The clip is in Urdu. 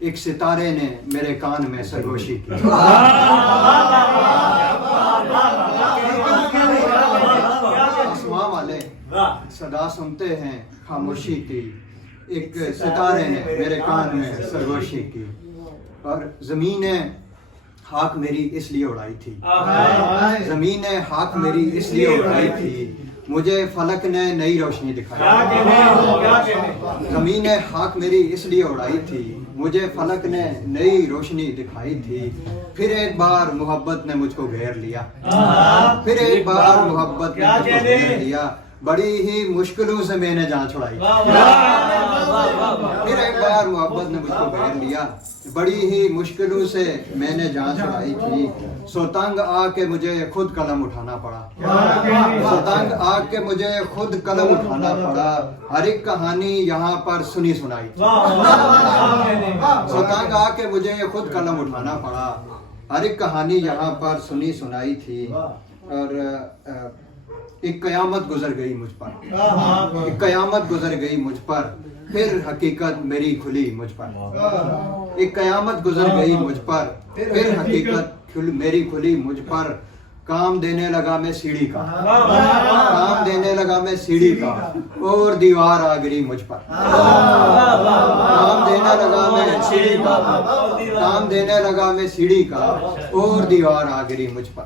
ایک ستارے نے میرے کان میں سرگوشی کی. آسمان والے صدا سنتے ہیں خاموشی کی. ایک ستارے نے میرے کان میں سرگوشی کی. اور زمین نے خاک میری اس لیے اڑائی تھی. زمین نے خاک میری اس لیے اڑائی تھی. مجھے فلک نے نئی روشنی دکھائی. زمین نے خاک میری اس لیے اڑائی تھی. مجھے فلک نے نئی روشنی دکھائی تھی. پھر ایک بار محبت نے مجھ کو گھیر لیا. پھر ایک بار محبت نے مجھ کو گھیر لیا. بڑی ہی مشکلوں سے میں نے جان چھڑائی. پھر ایک بار محبت نے مجھ کو گھیر لیا. بڑی ہی مشکلوں سے میں نے جان چھڑائی تھی. سو تنگ آ کے مجھے خود قلم اٹھانا پڑا. سو تنگ آ کے مجھے خود قلم اٹھانا پڑا. ہر ایک کہانی یہاں پر سنی سنائی تھی. سو تنگ آ کے مجھے خود قلم اٹھانا پڑا. ہر ایک کہانی یہاں پر سنی سنائی تھی. اور ایک قیامت گزر گئی مجھ پر. ایک قیامت گزر گئی مجھ پر. پھر حقیقت میری کھلی مجھ پر. ایک قیامت گزر گئی مجھ پر. پھر حقیقت میری کھلی مجھ پر. کام دینے لگا میں سیڑھی کا. کام دینے لگا میں سیڑھی کا. اور دیوار آ گری مجھ پر. کام دینے لگا میں سیڑھی کا. کام دینے لگا میں سیڑھی کا. اور دیوار آ گری مجھ پر.